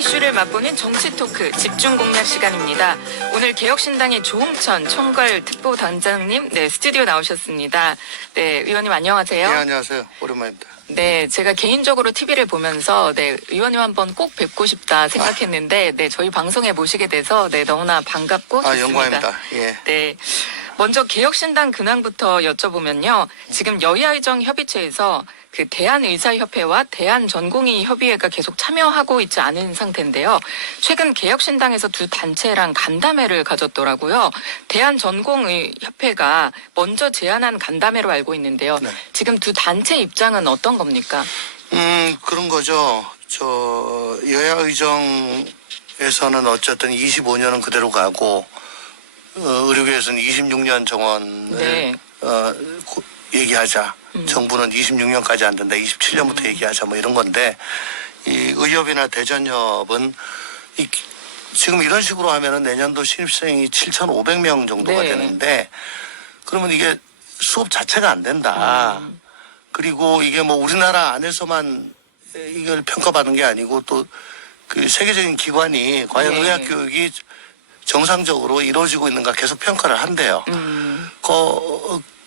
이슈를 맛보는 정치 토크 집중 공략 시간입니다. 오늘 개혁신당의 조홍천 총괄 특보단장님 스튜디오 나오셨습니다. 네, 의원님 안녕하세요. 네, 안녕하세요. 오랜만입니다. 네, 제가 개인적으로 TV를 보면서 의원님 한번 꼭 뵙고 싶다 생각했는데 저희 방송에 모시게 돼서 너무나 반갑고 좋습니다. 영광입니다. 예. 네. 먼저 개혁신당 근황부터 여쭤보면요. 지금 여야의정협의체에서 그 대한의사협회와 대한전공의협의회가 계속 참여하고 있지 않은 상태인데요. 최근 개혁신당에서 두 단체랑 간담회를 가졌더라고요. 대한전공의협회가 먼저 제안한 간담회로 알고 있는데요. 네. 지금 두 단체 입장은 어떤 겁니까? 그런 거죠. 여야의정에서는 어쨌든 25년은 그대로 가고, 의료계에서는 26년 정원을, 네. 얘기하자. 정부는 26년까지 안 된다. 27년부터 얘기하자. 뭐 이런 건데, 이 의협이나 대전협은 지금 이런 식으로 하면은 내년도 신입생이 7,500명 정도가 네. 되는데, 그러면 이게 수업 자체가 안 된다. 그리고 이게 뭐 우리나라 안에서만 이걸 평가받는 게 아니고 또 그 세계적인 기관이 과연 네. 의학 교육이 정상적으로 이루어지고 있는가 계속 평가를 한대요.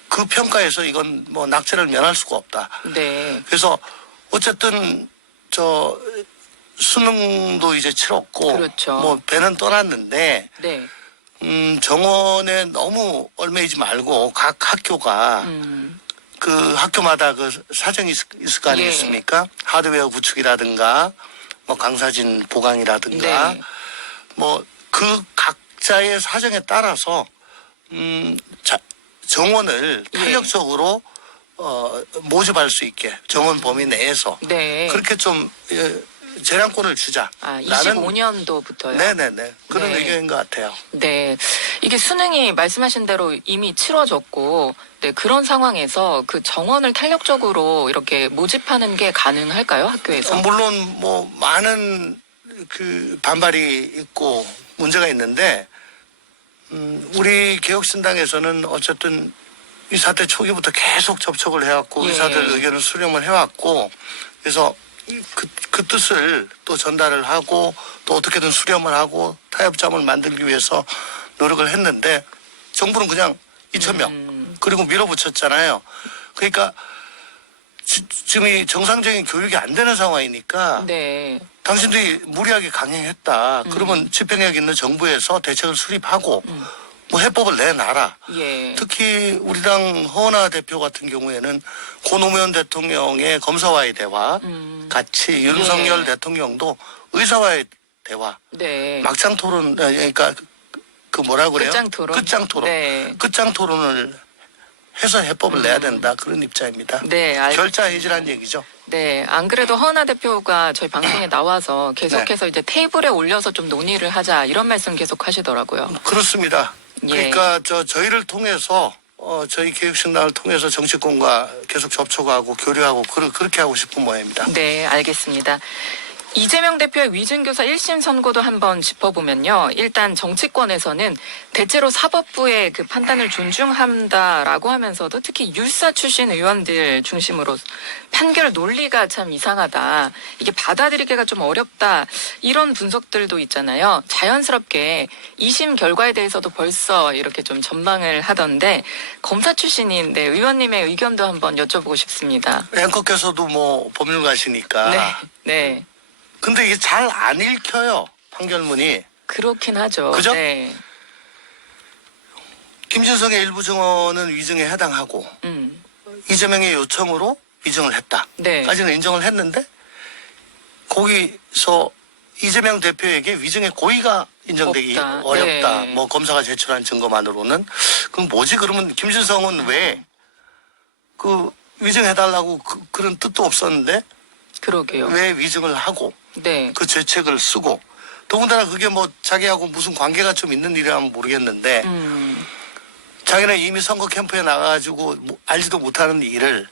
그 평가에서 이건 뭐 낙제를 면할 수가 없다. 네. 그래서 어쨌든 수능도 이제 치렀고 그렇죠. 뭐 배는 떠났는데 네. 정원에 너무 얽매이지 말고 각 학교가 그 학교마다 그 사정이 있을 거 아니겠습니까? 하드웨어 구축이라든가 뭐 강사진 보강이라든가 네. 뭐 그 각자의 사정에 따라서 정원을 탄력적으로 모집할 수 있게 정원 범위 내에서 네. 그렇게 좀 재량권을 주자. 25년도부터요? 네네네. 그런 네. 의견인 것 같아요. 네. 이게 수능이 말씀하신 대로 이미 치러졌고, 그런 상황에서 그 정원을 탄력적으로 이렇게 모집하는 게 가능할까요, 학교에서? 물론 뭐 많은 그 반발이 있고 문제가 있는데, 우리 개혁신당에서는 어쨌든 이 사태 초기부터 계속 접촉을 해왔고, 의사들 의견을 수렴을 해왔고, 그래서 그 뜻을 또 전달을 하고 또 어떻게든 수렴을 하고 타협점을 만들기 위해서 노력을 했는데 정부는 그냥 2,000명 그리고 밀어붙였잖아요. 그러니까 지금 이 정상적인 교육이 안 되는 상황이니까 네. 당신들이 무리하게 강행했다. 그러면 집행력 있는 정부에서 대책을 수립하고 뭐 해법을 내놔라. 예. 특히 우리 당 허은하 대표 같은 경우에는 고 노무현 대통령의 검사와의 대화 같이 윤석열 대통령도 의사와의 대화 네. 막장 토론 그러니까 그 뭐라 그래요? 끝장 토론. 끝장 토론. 네. 끝장 토론을 해서 해법을 내야 된다. 그런 입장입니다. 네. 결자해지란 얘기죠. 네. 안 그래도 허은하 대표가 저희 방송에 나와서 계속해서 이제 테이블에 올려서 좀 논의를 하자 이런 말씀 계속 하시더라고요. 그렇습니다. 예. 그러니까 저희를 통해서 저희 개혁신당을 통해서 정치권과 계속 접촉하고 교류하고 그렇게 하고 싶은 모양입니다. 네, 알겠습니다. 이재명 대표의 위증교사 1심 선고도 한번 짚어보면요. 일단 정치권에서는 대체로 사법부의 그 판단을 존중한다라고 하면서도 특히 율사 출신 의원들 중심으로 판결 논리가 참 이상하다. 이게 받아들이기가 좀 어렵다. 이런 분석들도 있잖아요. 자연스럽게 2심 결과에 대해서도 벌써 이렇게 좀 전망을 하던데 검사 출신인 의원님의 의견도 한번 여쭤보고 싶습니다. 앵커께서도 뭐 법률가시니까. 네, 네. 근데 이게 잘 안 읽혀요. 판결문이. 그렇긴 하죠. 그죠? 네. 김진성의 일부 증언은 위증에 해당하고 이재명의 요청으로 위증을 했다. 네. 까지는 인정을 했는데 거기서 이재명 대표에게 위증의 고의가 인정되기 없다. 어렵다. 네. 뭐 검사가 제출한 증거만으로는. 그럼 뭐지? 그러면 김진성은 왜 그 위증해달라고 그런 뜻도 없었는데 그러게요. 왜 위증을 하고 네. 그 죄책을 쓰고 더군다나 그게 뭐 자기하고 무슨 관계가 좀 있는 일이라면 모르겠는데 자기는 이미 선거 캠프에 나가가지고 알지도 못하는 일을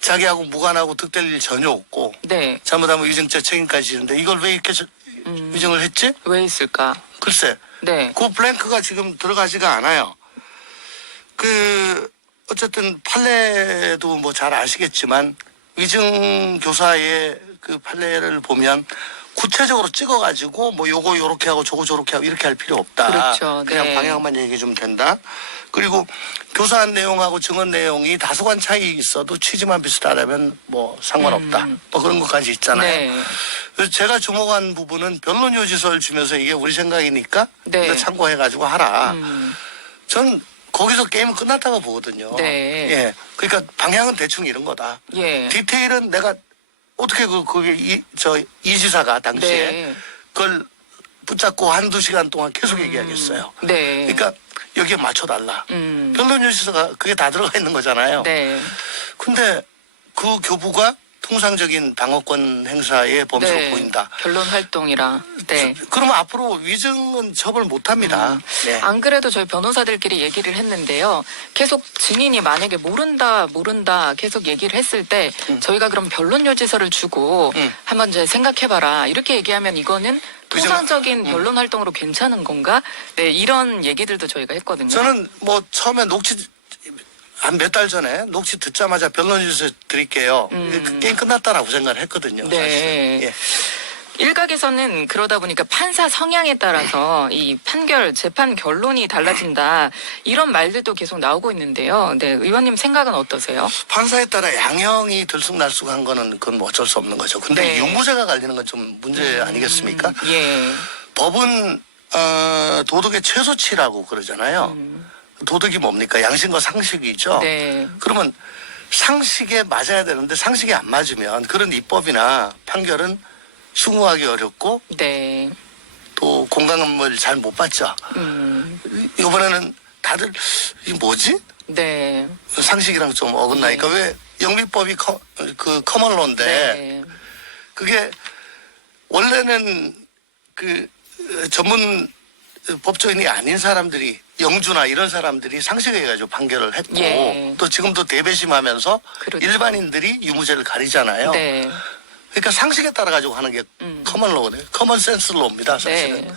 자기하고 무관하고 득될 일 전혀 없고 네. 잘못하면 위증죄 책임까지 지는데 이걸 왜 이렇게 위증을 했지? 왜 있을까? 글쎄 네. 그 블랭크가 지금 들어가지가 않아요. 어쨌든 판례도 뭐 잘 아시겠지만 위증 교사의 그 판례를 보면 구체적으로 찍어가지고 뭐 요거 요렇게 하고 저거 저렇게 하고 이렇게 할 필요 없다. 그렇죠. 그냥 네. 방향만 얘기해 주면 된다. 그리고 교사한 내용하고 증언 내용이 다소간 차이 있어도 취지만 비슷하다면 뭐 상관없다. 뭐 그런 것까지 있잖아요. 네. 그래서 제가 주목한 부분은 변론 요지서를 주면서 이게 우리 생각이니까 네. 이거 참고해가지고 하라. 전 거기서 게임은 끝났다고 보거든요. 네. 예. 그러니까 방향은 대충 이런 거다. 예. 디테일은 내가 어떻게 그게 이 지사가 당시에 네. 그걸 붙잡고 한두 시간 동안 계속 얘기하겠어요. 네. 그러니까 여기에 맞춰달라. 변론 요지서가 그게 다 들어가 있는 거잖아요. 네. 근데 그 교부가 통상적인 방어권 행사의 범주로 네. 보인다. 변론 활동이라. 네. 그러면 앞으로 위증은 처벌 못 합니다. 네. 안 그래도 저희 변호사들끼리 얘기를 했는데요. 계속 증인이 만약에 모른다 계속 얘기를 했을 때 저희가 그럼 변론 요지서를 주고 한번 이제 생각해봐라 이렇게 얘기하면 이거는 통상적인 변론 활동으로 괜찮은 건가? 네, 이런 얘기들도 저희가 했거든요. 저는 뭐 처음에 녹취 한 몇 달 전에 녹취 듣자마자 변론 요지서 드릴게요. 그 게임 끝났다라고 생각을 했거든요. 네. 사실은. 예. 일각에서는 그러다 보니까 판사 성향에 따라서 이 판결, 재판 결론이 달라진다. 이런 말들도 계속 나오고 있는데요. 네, 의원님 생각은 어떠세요? 판사에 따라 양형이 들쑥날쑥한 거는 그건 뭐 어쩔 수 없는 거죠. 근데 네. 유무죄가 갈리는 건 좀 문제 아니겠습니까? 예. 법은 도덕의 최소치라고 그러잖아요. 도덕이 뭡니까? 양심과 상식이죠. 네. 그러면 상식에 맞아야 되는데 상식이 안 맞으면 그런 입법이나 판결은 수긍하기 어렵고 네. 또 공감을 잘 못 받죠. 이번에는 다들 이 뭐지? 네. 상식이랑 좀 어긋나니까 왜 영미법이 그 커먼로인데 네. 그게 원래는 그 전문 법조인이 아닌 사람들이 영주나 이런 사람들이 상식에 가지고 판결을 했고 예. 또 지금도 대배심하면서 그렇죠. 일반인들이 유무죄를 가리잖아요. 네. 그러니까 상식에 따라 가지고 하는 게 커먼로거든요. 커먼센스 로입니다. 사실은. 네.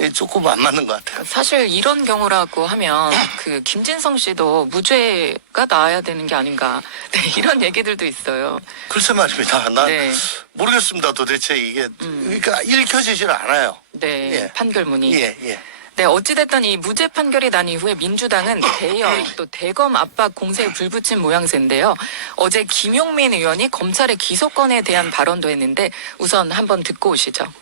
예, 조금 안 맞는 것 같아요. 사실 이런 경우라고 하면 그 김진성 씨도 무죄가 나와야 되는 게 아닌가. 네, 이런 얘기들도 있어요. 글쎄 말입니다. 난 네. 모르겠습니다. 도대체 이게 그러니까 읽혀지질 않아요. 네. 예. 판결문이. 예, 예. 네, 어찌됐든 이 무죄 판결이 난 이후에 민주당은 대여 또 대검 압박 공세에 불붙인 모양새인데요. 어제 김용민 의원이 검찰의 기소권에 대한 발언도 했는데 우선 한번 듣고 오시죠.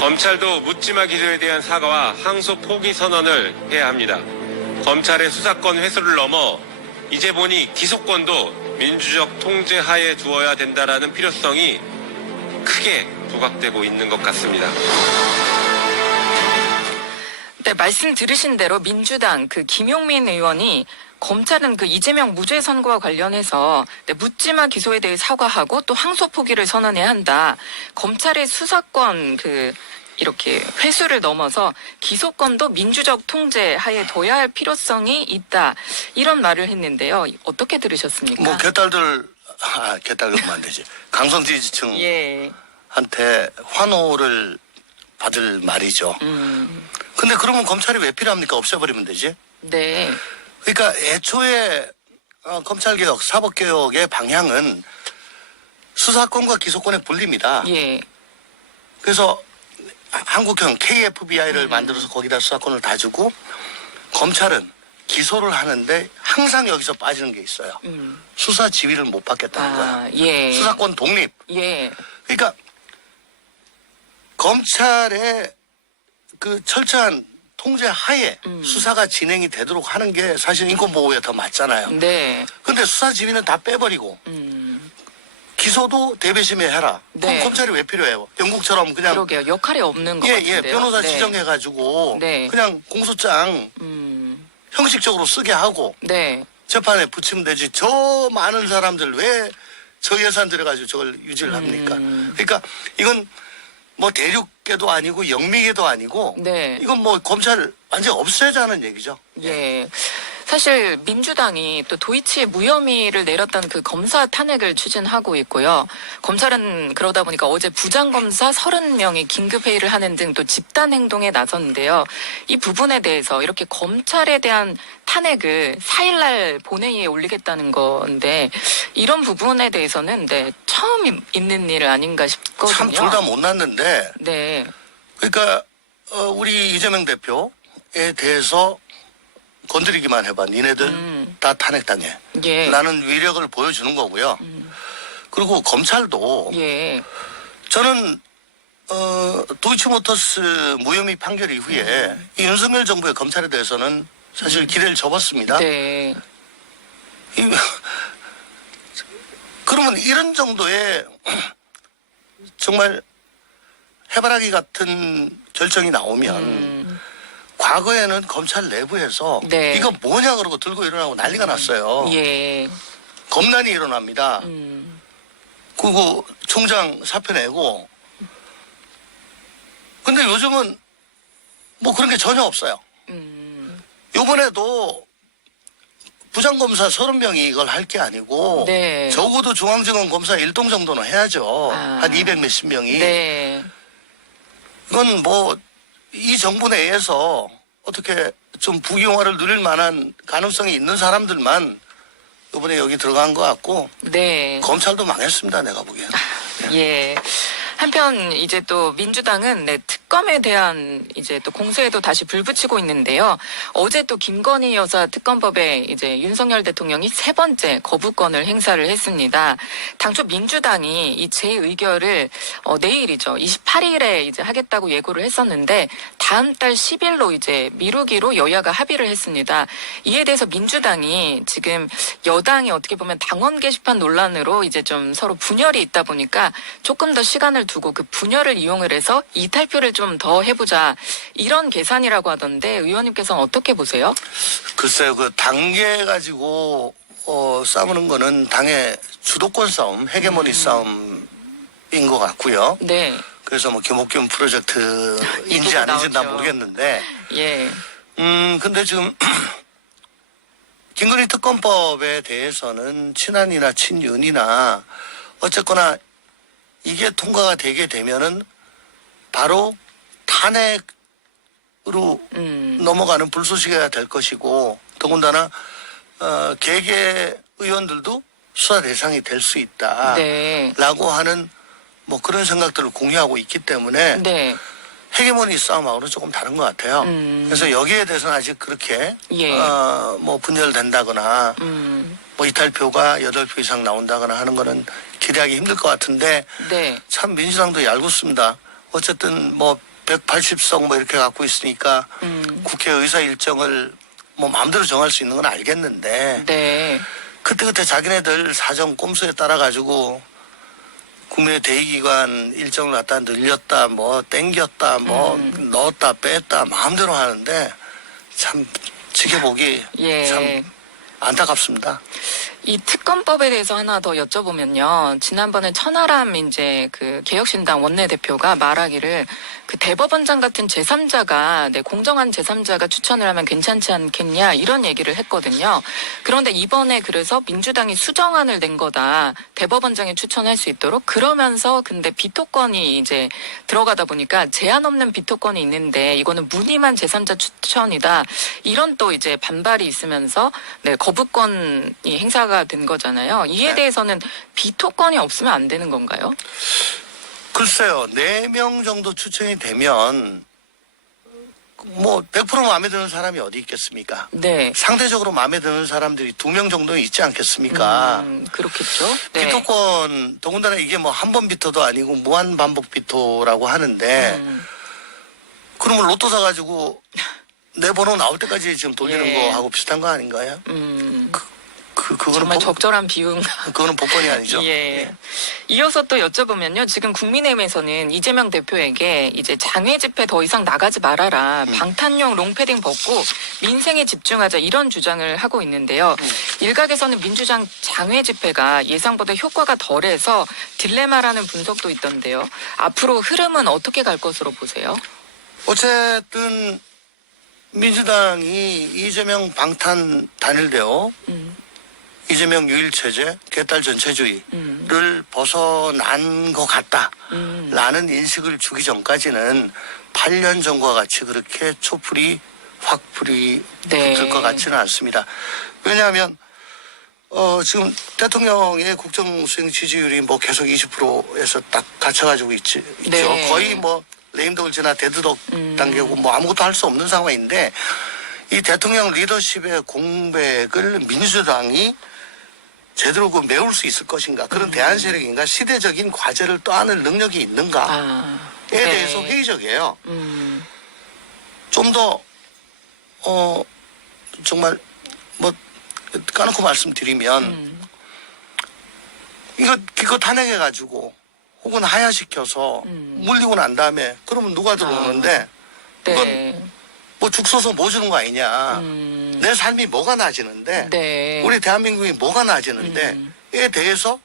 검찰도 묻지마 기소에 대한 사과와 항소 포기 선언을 해야 합니다. 검찰의 수사권 회수를 넘어 이제 보니 기소권도 민주적 통제 하에 두어야 된다라는 필요성이 크게 부각되고 있는 것 같습니다. 네, 말씀 들으신 대로 민주당 그 김용민 의원이 검찰은 그 이재명 무죄 선고와 관련해서 묻지마 기소에 대해 사과하고 또 항소 포기를 선언해야 한다. 검찰의 수사권 이렇게 회수를 넘어서 기소권도 민주적 통제 하에 둬야 할 필요성이 있다. 이런 말을 했는데요. 어떻게 들으셨습니까? 뭐 개딸들 그러면 안 되지. 강성 지지층한테 예. 환호를 받을 말이죠. 근데 그러면 검찰이 왜 필요합니까? 없애버리면 되지. 네. 그러니까 애초에 검찰개혁, 사법개혁의 방향은 수사권과 기소권의 분리입니다. 예. 그래서 한국형 KFBI를 만들어서 거기다 수사권을 다 주고 검찰은 기소를 하는데 항상 여기서 빠지는 게 있어요. 수사 지휘를 못 받겠다는 거야. 예. 수사권 독립. 예. 그러니까 검찰의 그 철저한 통제 하에 수사가 진행이 되도록 하는 게 사실 인권보호에 더 맞잖아요. 네. 근데 수사 지휘는 다 빼버리고 기소도 대배심에 해라. 그럼 네. 검찰이 왜 필요해요? 영국처럼 그냥 그러게요. 역할이 없는 것 같은데요. 변호사 네. 지정해가지고 네. 그냥 공소장 형식적으로 쓰게 하고 네. 재판에 붙이면 되지. 저 많은 사람들 왜 저 예산 들여가지고 저걸 유지를 합니까? 그러니까 이건 뭐 대륙계도 아니고 영미계도 아니고 네. 이건 뭐 검찰을 완전히 없애자는 얘기죠. 예. 사실 민주당이 또 도이치 무혐의를 내렸던 그 검사 탄핵을 추진하고 있고요. 검찰은 그러다 보니까 어제 부장검사 30명이 긴급회의를 하는 등 또 집단 행동에 나섰는데요. 이 부분에 대해서 이렇게 검찰에 대한 탄핵을 4일날 본회의에 올리겠다는 건데 이런 부분에 대해서는 네, 처음 있는 일 아닌가 싶거든요. 참 둘 다 못났는데 네. 그러니까 우리 이재명 대표에 대해서 건드리기만 해봐. 니네들 다 탄핵당해. 예. 라는 위력을 보여주는 거고요. 그리고 검찰도 예. 저는 도이치모터스 무혐의 판결 이후에 이 윤석열 정부의 검찰에 대해서는 사실 기대를 접었습니다. 네. 그러면 이런 정도의 정말 해바라기 같은 결정이 나오면 과거에는 검찰 내부에서 네. 이거 뭐냐 그러고 들고 일어나고 난리가 났어요. 예. 겁난이 일어납니다. 그리고 총장 사표 내고 근데 요즘은 뭐 그런 게 전혀 없어요. 요번에도 부장검사 30명이 이걸 할 게 아니고 네. 적어도 중앙지검 검사 1동 정도는 해야죠. 아. 한 200 몇십 명이. 네. 이건 뭐 이 정부 내에서 어떻게 좀 부귀영화를 누릴 만한 가능성이 있는 사람들만 이번에 여기 들어간 것 같고 네. 검찰도 망했습니다. 내가 보기엔. 예. 한편 이제 또 민주당은 네, 특검에 대한 이제 또 공세에도 다시 불 붙이고 있는데요. 어제 또 김건희 여사 특검법에 이제 윤석열 대통령이 3번째 거부권을 행사를 했습니다. 당초 민주당이 이 재의결을 내일이죠. 28일에 이제 하겠다고 예고를 했었는데 다음 달 10일로 이제 미루기로 여야가 합의를 했습니다. 이에 대해서 민주당이 지금 여당이 어떻게 보면 당원 게시판 논란으로 이제 좀 서로 분열이 있다 보니까 조금 더 시간을 두고 그 분열을 이용을 해서 이탈표를 좀 더 해보자 이런 계산이라고 하던데 의원님께서는 어떻게 보세요? 글쎄요. 그 당계 가지고 싸우는 거는 당의 주도권 싸움, 헤게모니 싸움인 것 같고요. 네. 그래서 뭐 김옥균 프로젝트인지 얘기가 아닌지 난 나오죠. 모르겠는데 예. 근데 지금 김건희 특검법에 대해서는 친한이나 친윤이나 어쨌거나 이게 통과가 되게 되면은 바로 탄핵으로 넘어가는 불쏘시개가 될 것이고 더군다나 개개 의원들도 수사 대상이 될 수 있다라고 네. 하는 뭐 그런 생각들을 공유하고 있기 때문에 네. 헤게모니 싸움하고는 조금 다른 것 같아요. 그래서 여기에 대해서는 아직 그렇게 예. 뭐 분열된다거나 뭐 이탈표가 8표 이상 나온다거나 하는 거는 기대하기 힘들 것 같은데 네. 참 민주당도 얄궂습니다. 어쨌든 뭐 180석 뭐 이렇게 갖고 있으니까 국회 의사 일정을 뭐 마음대로 정할 수 있는 건 알겠는데 네. 그때그때 자기네들 사정 꼼수에 따라 가지고 국민의 대의기관 일정을 갖다 늘렸다 뭐 땡겼다 뭐 넣었다 뺐다 마음대로 하는데 참 지켜보기 예. 참 안타깝습니다. 이 특검법에 대해서 하나 더 여쭤보면요. 지난번에 천하람 이제 그 개혁신당 원내대표가 말하기를 그 대법원장 같은 제3자가 공정한 제3자가 추천을 하면 괜찮지 않겠냐 이런 얘기를 했거든요. 그런데 이번에 그래서 민주당이 수정안을 낸 거다. 대법원장이 추천할 수 있도록 그러면서 근데 비토권이 이제 들어가다 보니까 제한 없는 비토권이 있는데 이거는 무늬만 제3자 추천이다. 이런 또 이제 반발이 있으면서 네, 거부권이 행사가 된 거잖아요. 이에 네. 대해서는 비토권이 없으면 안 되는 건가요? 글쎄요. 4명 정도 추천이 되면 뭐 100% 마음에 드는 사람이 어디 있겠습니까? 네. 상대적으로 마음에 드는 사람들이 2명 정도 있지 않겠습니까? 그렇겠죠. 네. 비토권 더군다나 이게 뭐 한 번 비토도 아니고 무한 반복 비토라고 하는데 그러면 로또 사가지고 내 번호 나올 때까지 지금 돌리는 예. 거하고 비슷한 거 아닌가요? 그거는 정말 적절한 비용. 그거는 복권이 아니죠. 예. 이어서 또 여쭤보면요. 지금 국민의힘에서는 이재명 대표에게 이제 장외 집회 더 이상 나가지 말아라. 방탄용 롱패딩 벗고 민생에 집중하자 이런 주장을 하고 있는데요. 일각에서는 민주당 장외 집회가 예상보다 효과가 덜해서 딜레마라는 분석도 있던데요. 앞으로 흐름은 어떻게 갈 것으로 보세요? 어쨌든 민주당이 이재명 방탄 단일대요. 이재명 유일체제, 개딸 전체주의를 벗어난 것 같다라는 인식을 주기 전까지는 8년 전과 같이 그렇게 촛불이 확불이 네. 붙을 것 같지는 않습니다. 왜냐하면 지금 대통령의 국정수행 지지율이 뭐 계속 20%에서 딱 갇혀가지고 있죠. 네. 거의 뭐 레임돌지나 데드덕 단계고 뭐 아무것도 할 수 없는 상황인데 이 대통령 리더십의 공백을 민주당이 제대로 메울 수 있을 것인가 그런 대안 세력인가 시대적인 과제를 떠안을 능력이 있는가에 네. 대해서 회의적이에요. 좀 더 정말 뭐 까놓고 말씀드리면 이거 탄핵해 가지고 혹은 하야시켜서 물리고 난 다음에 그러면 누가 들어오는데 네. 뭐 죽 서서 뭐 주는 거 아니냐. 내 삶이 뭐가 나아지는데 네. 우리 대한민국이 뭐가 나아지는데에 대해서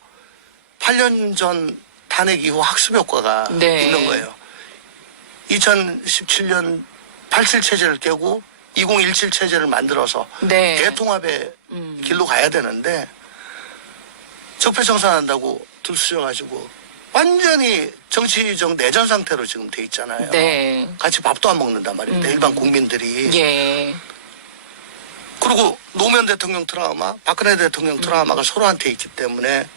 8년 전 탄핵 이후 학습 효과가 네. 있는 거예요. 2017년 87 체제를 깨고 2017 체제를 만들어서 네. 대통합의 길로 가야 되는데 적폐청산한다고 들쑤셔가지고 완전히 정치적 내전 상태로 지금 돼 있잖아요. 네. 같이 밥도 안 먹는단 말입니다. 일반 국민들이. 예. 그리고 노무현 대통령 트라우마, 박근혜 대통령 트라우마가 서로한테 있기 때문에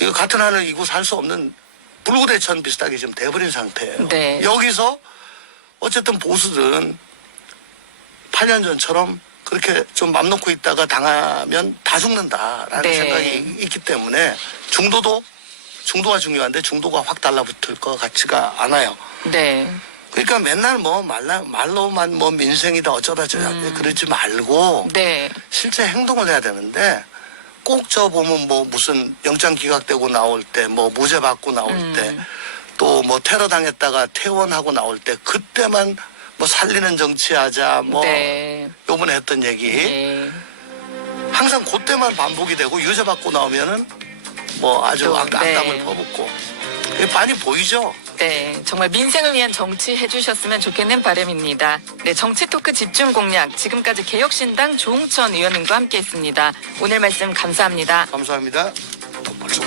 이거 같은 하늘 이고 살 수 없는 불구대천 비슷하게 지금 돼버린 상태예요. 네. 여기서 어쨌든 보수들은 8년 전처럼 그렇게 좀 맘 놓고 있다가 당하면 다 죽는다라는 네. 생각이 있기 때문에 중도가 중요한데 중도가 확 달라붙을 것 같지가 않아요. 네. 그러니까 맨날 뭐 말로만 뭐 민생이다 어쩌다 저쩌다 그러지 말고 네. 실제 행동을 해야 되는데 꼭 저 보면 뭐 무슨 영장 기각되고 나올 때 뭐 무죄 받고 나올 때 또 뭐 테러 당했다가 퇴원하고 나올 때 그때만 뭐 살리는 정치하자 뭐 네. 요번에 했던 얘기 네. 항상 그때만 반복이 되고 유죄 받고 나오면은 뭐 아주 또, 악담을 네. 퍼붓고 그게 많이 보이죠. 네, 정말 민생을 위한 정치 해주셨으면 좋겠는 바람입니다. 네, 정치 토크 집중 공략. 지금까지 개혁신당 조홍천 의원님과 함께했습니다. 오늘 말씀 감사합니다. 감사합니다. 더 벌써